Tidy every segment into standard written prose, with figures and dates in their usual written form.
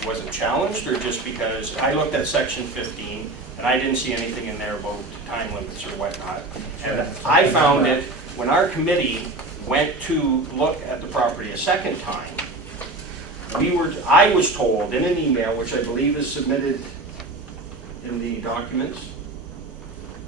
it wasn't challenged, or just because I looked at section 15 and I didn't see anything in there about time limits or whatnot. And I found it, when our committee went to look at the property a second time, I was told in an email, which I believe is submitted in the documents,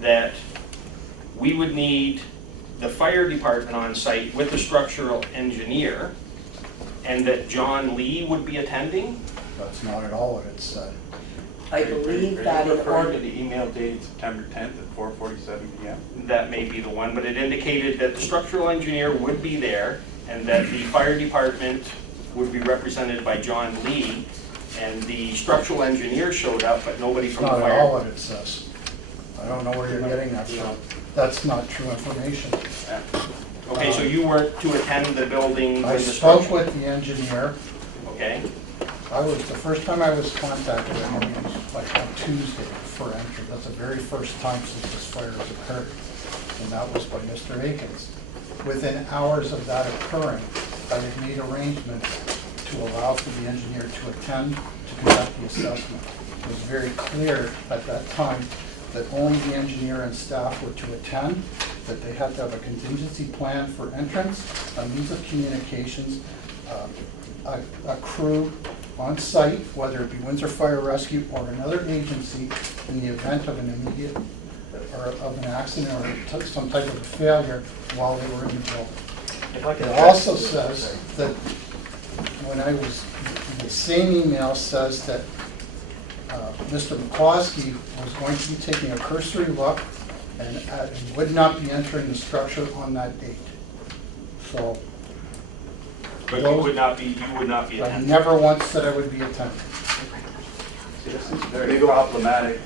that we would need the fire department on site with the structural engineer, and that John Lee would be attending. That's not at all what it said. I believe that Are you in referring order. to the email dated September 10th at 4:47 p.m.? That may be the one, but it indicated that the structural engineer would be there, and that the fire department would be represented by John Lee, and the structural engineer showed up, but nobody It's from the not at fire. all what it says. I don't know where you're getting that from. That's not true information. Okay, so you weren't to attend the building I when the spoke structural... with the engineer. Okay, The first time I was contacted, I mean, it was like on Tuesday for entry. That's the very first time since this fire has occurred. And that was by Mr. Akins. Within hours of that occurring, I had made arrangements to allow for the engineer to attend to conduct the assessment. It was very clear at that time that only the engineer and staff were to attend, that they had to have a contingency plan for entrance, a means of communications, a crew on site, whether it be Windsor Fire Rescue or another agency, in the event of an immediate or of an accident or some type of a failure while they were in the building. If I could It also says that when I was, the same email says that Mr. McCloskey was going to be taking a cursory look and would not be entering the structure on that date. So but you would not be I attending. never once said I would be attending. This is very problematic.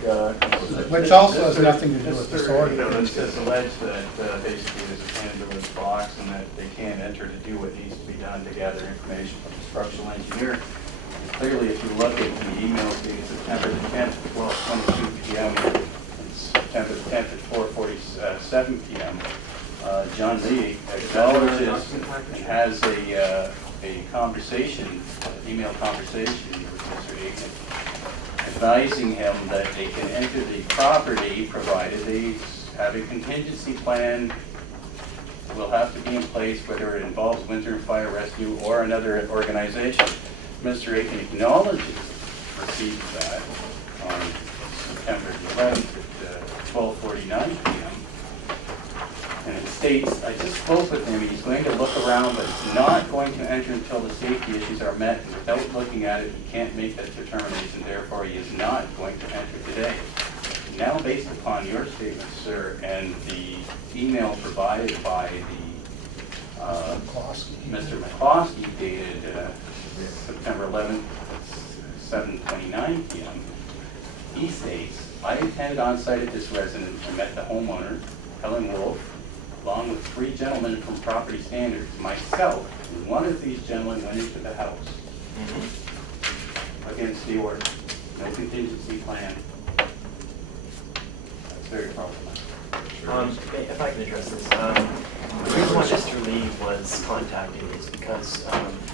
Which also has nothing to do with this Mr. ordinance. Akins has alleged that basically there's a Pandora's box and that they can't enter to do what needs to be done to gather information from the structural engineer. And clearly, if you look at the emails dated September the 10th at 12:22 p.m. and September the 10th at 4:47 p.m., John Lee acknowledges and has a conversation, an email conversation with Mr. Akins, advising him that they can enter the property provided they have a contingency plan will have to be in place, whether it involves Windsor Fire Rescue or another organization. Mr. Aiken acknowledges receipt of that on September 11th at 12:49 p.m. And it states, I just spoke with him, he's going to look around, but he's not going to enter until the safety issues are met. And without looking at it, he can't make that determination, therefore he is not going to enter today. Now, based upon your statement, sir, and the email provided by the Mr. McCloskey dated September 11th at 7:29 p.m., he states, I attended on site at this residence and met the homeowner, Helen Wolf, along with 3 gentlemen from Property Standards, myself, and one of these gentlemen went into the house against the order. No contingency plan. That's very problematic. if I can address this. The reason why Mr. Lee was contacted is because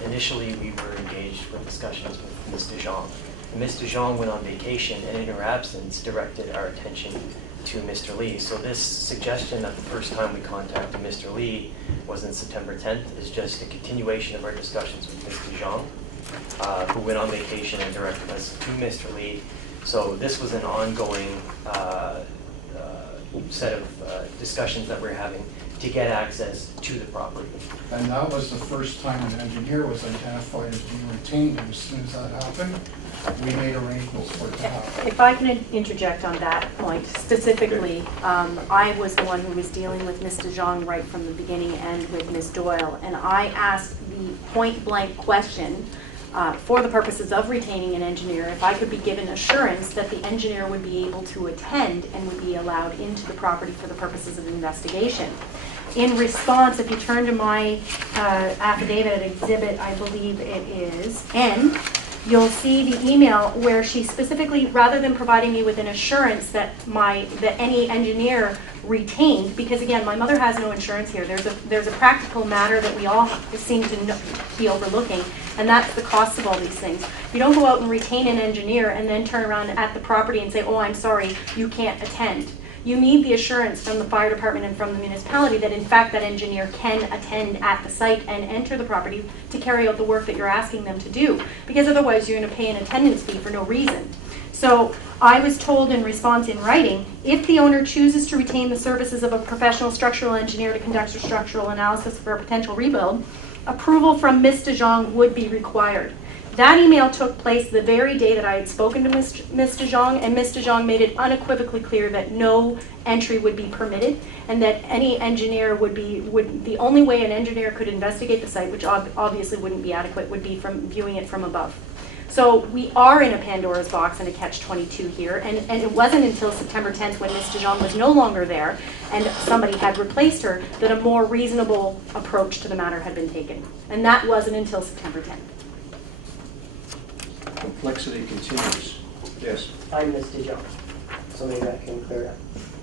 initially we were engaged with discussions with Ms. DeJong. And Ms. DeJong went on vacation and in her absence directed our attention to Mr. Lee. So this suggestion that the first time we contacted Mr. Lee was on September 10th is just a continuation of our discussions with Ms. DeJong, who went on vacation and directed us to Mr. Lee. So this was an ongoing set of discussions that we're having to get access to the property. And that was the first time an engineer was identified as being retained, and as soon as that happened, we made arrangements for it to happen. If I can interject on that point specifically, I was the one who was dealing with Ms. DeJong right from the beginning and with Ms. Doyle, and I asked the point-blank question for the purposes of retaining an engineer, if I could be given assurance that the engineer would be able to attend and would be allowed into the property for the purposes of investigation. In response, if you turn to my affidavit exhibit, I believe it is N, you'll see the email where she specifically, rather than providing me with an assurance that any engineer retained, because again, my mother has no insurance here. There's a practical matter that we all seem to be overlooking, and that's the cost of all these things. You don't go out and retain an engineer and then turn around at the property and say, oh, I'm sorry, you can't attend. You need the assurance from the fire department and from the municipality that in fact that engineer can attend at the site and enter the property to carry out the work that you're asking them to do, because otherwise you're going to pay an attendance fee for no reason. So I was told in response in writing, if the owner chooses to retain the services of a professional structural engineer to conduct a structural analysis for a potential rebuild, approval from Ms. DeJong would be required. That email took place the very day that I had spoken to Ms. DeJong, and Ms. DeJong made it unequivocally clear that no entry would be permitted, and that any engineer the only way an engineer could investigate the site, which obviously wouldn't be adequate, would be from viewing it from above. So we are in a Pandora's box and a catch-22 here, and it wasn't until September 10th when Ms. DeJong was no longer there and somebody had replaced her that a more reasonable approach to the matter had been taken. And that wasn't until September 10th. Complexity continues. Yes. I'm Ms. DeJong, so maybe I can clear it up.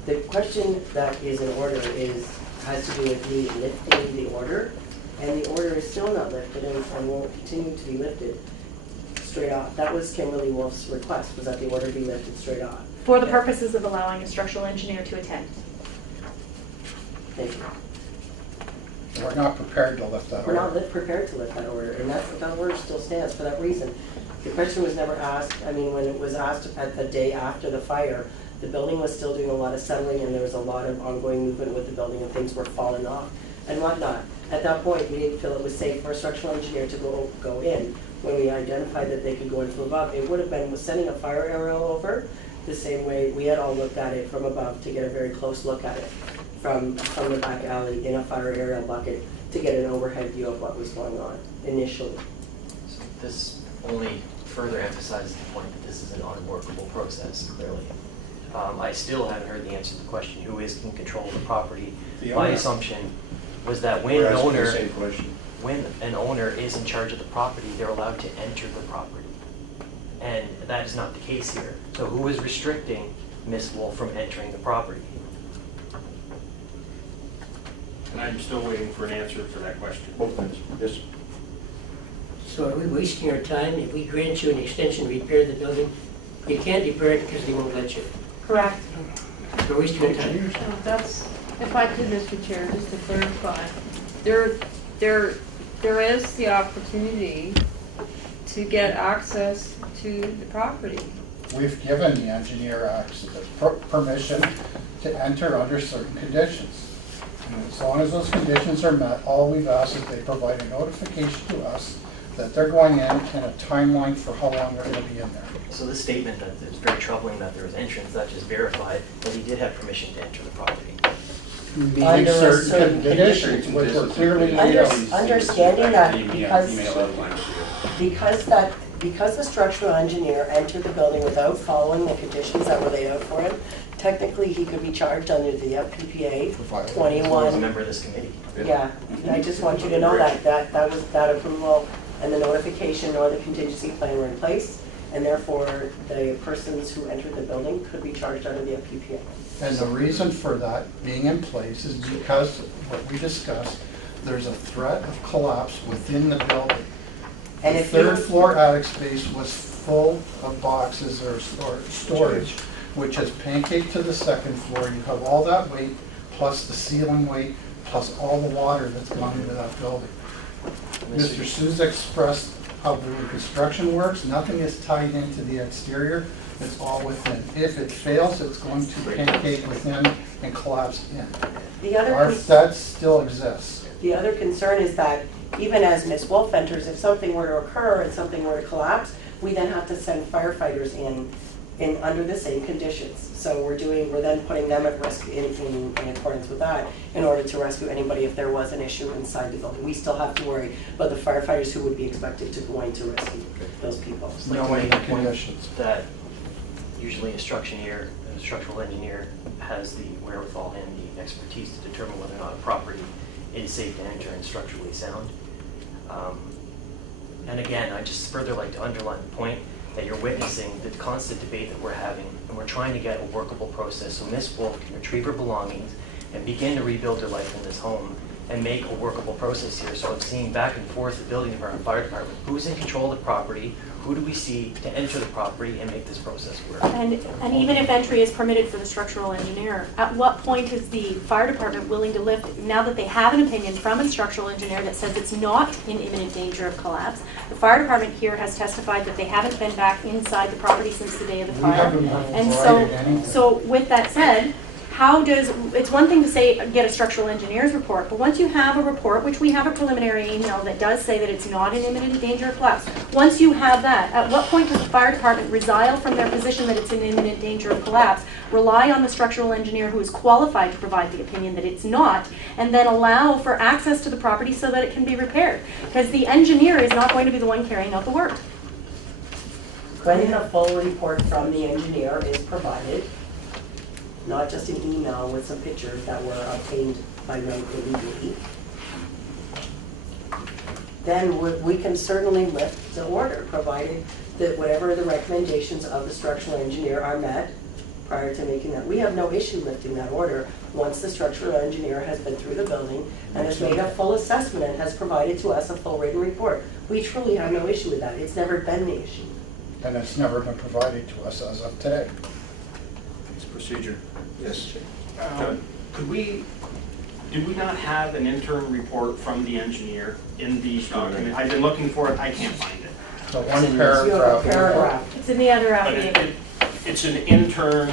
The question that is in order has to do with me lifting the order, and the order is still not lifted and won't continue to be lifted straight off. That was Kimberly Wolf's request, was that the order be lifted straight off. For the purposes of allowing a structural engineer to attend. Thank you. We're not prepared to lift that We're order. not prepared to lift that order, and that order still stands for that reason. The question was never asked, I mean, when it was asked at the day after the fire, the building was still doing a lot of settling and there was a lot of ongoing movement with the building and things were falling off and whatnot. At that point, we didn't feel it was safe for a structural engineer to go in. When we identified that they could go in from above, it would have been with sending a fire aerial over the same way we had all looked at it from above to get a very close look at it from the back alley in a fire aerial bucket to get an overhead view of what was going on initially. So this only further emphasizes the point that this is an unworkable process, clearly. I still haven't heard the answer to the question, who is in control of the property? The My owner. assumption was that We're asking the same question. when an owner is in charge of the property, they're allowed to enter the property. And that is not the case here. So who is restricting Ms. Wolf from entering the property? And I'm still waiting for an answer for that question. Both ends. Yes. So are we wasting our time if we grant you an extension to repair the building? You can't repair it because they won't let you. Correct. We're wasting our time. That's, if I could, Mr. Chair, just to clarify, there is the opportunity to get access to the property. We've given the engineer permission to enter under certain conditions. And as long as those conditions are met, all we've asked is they provide a notification to us that they're going in and a timeline for how long they're going to be in there. So this statement that it's very troubling that there was entrance, that just verified that he did have permission to enter the property. Meeting Under a certain certain conditions, which were clearly laid out. Understanding that because the structural engineer entered the building without following the conditions that were laid out for him, technically he could be charged under the FPPA As well as a 21. member of this committee. Yeah, and I just want you to know that was that approval and the notification or the contingency plan were in place, and therefore the persons who entered the building could be charged under the FPPA. And the reason for that being in place is because, what we discussed, there's a threat of collapse within the building. And The if you- third floor attic space was full of boxes or storage, which has pancaked to the second floor. You have all that weight, plus the ceiling weight, plus all the water that's gone into that building. Mr. Souza expressed how the construction works. Nothing is tied into the exterior. It's all within. If it fails, it's going to pancake within and collapse in. That still exists. The other concern is that even as Ms. Wolf enters, if something were to occur and something were to collapse, we then have to send firefighters in under the same conditions. So we're then putting them at risk in accordance with that in order to rescue anybody if there was an issue inside the building. We still have to worry about the firefighters who would be expected to go in to rescue those people. Knowing the conditions. That usually a structural engineer has the wherewithal and the expertise to determine whether or not a property is safe to enter and structurally sound. And again, I just further like to underline the point that you're witnessing the constant debate that we're having, and we're trying to get a workable process so Ms. Wolf can retrieve her belongings and begin to rebuild her life in this home and make a workable process here. So I'm seeing back and forth the building department, fire department, who's in control of the property, who do we see to enter the property and make this process work? And even if entry is permitted for the structural engineer, at what point is the fire department willing to lift, now that they have an opinion from a structural engineer that says it's not in imminent danger of collapse? The fire department here has testified that they haven't been back inside the property since the day of the We fire. haven't And provided anything. so with that said, how does, it's one thing to say, get a structural engineer's report, but once you have a report, which we have a preliminary email that does say that it's not in imminent danger of collapse, once you have that, at what point does the fire department resile from their position that it's in imminent danger of collapse, rely on the structural engineer who is qualified to provide the opinion that it's not, and then allow for access to the property so that it can be repaired? Because the engineer is not going to be the one carrying out the work. When a full report from the engineer is provided, not just an email with some pictures that were obtained by right illegally, then we can certainly lift the order, provided that whatever the recommendations of the structural engineer are met prior to making that. We have no issue lifting that order once the structural engineer has been through the building and has made a full assessment and has provided to us a full written report. We truly have no issue with that. It's never been the issue. And it's never been provided to us as of today. It's procedure. Yes. Did we not have an interim report from the engineer in these documents? I've been looking for it, I can't find it. The one You have a paragraph. paragraph. It's in the other But affidavit. it's an intern,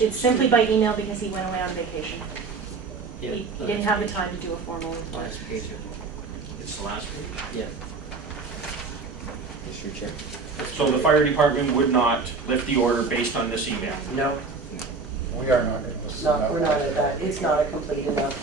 It's simply by email because he went away on vacation. Yeah, He didn't have the time to do a formal report. Last page of it's the last page. yeah. Mr. Chair. So the fire department would not lift the order based on this email? No, We are not going to listen to that. we're not at that. It's not a complete enough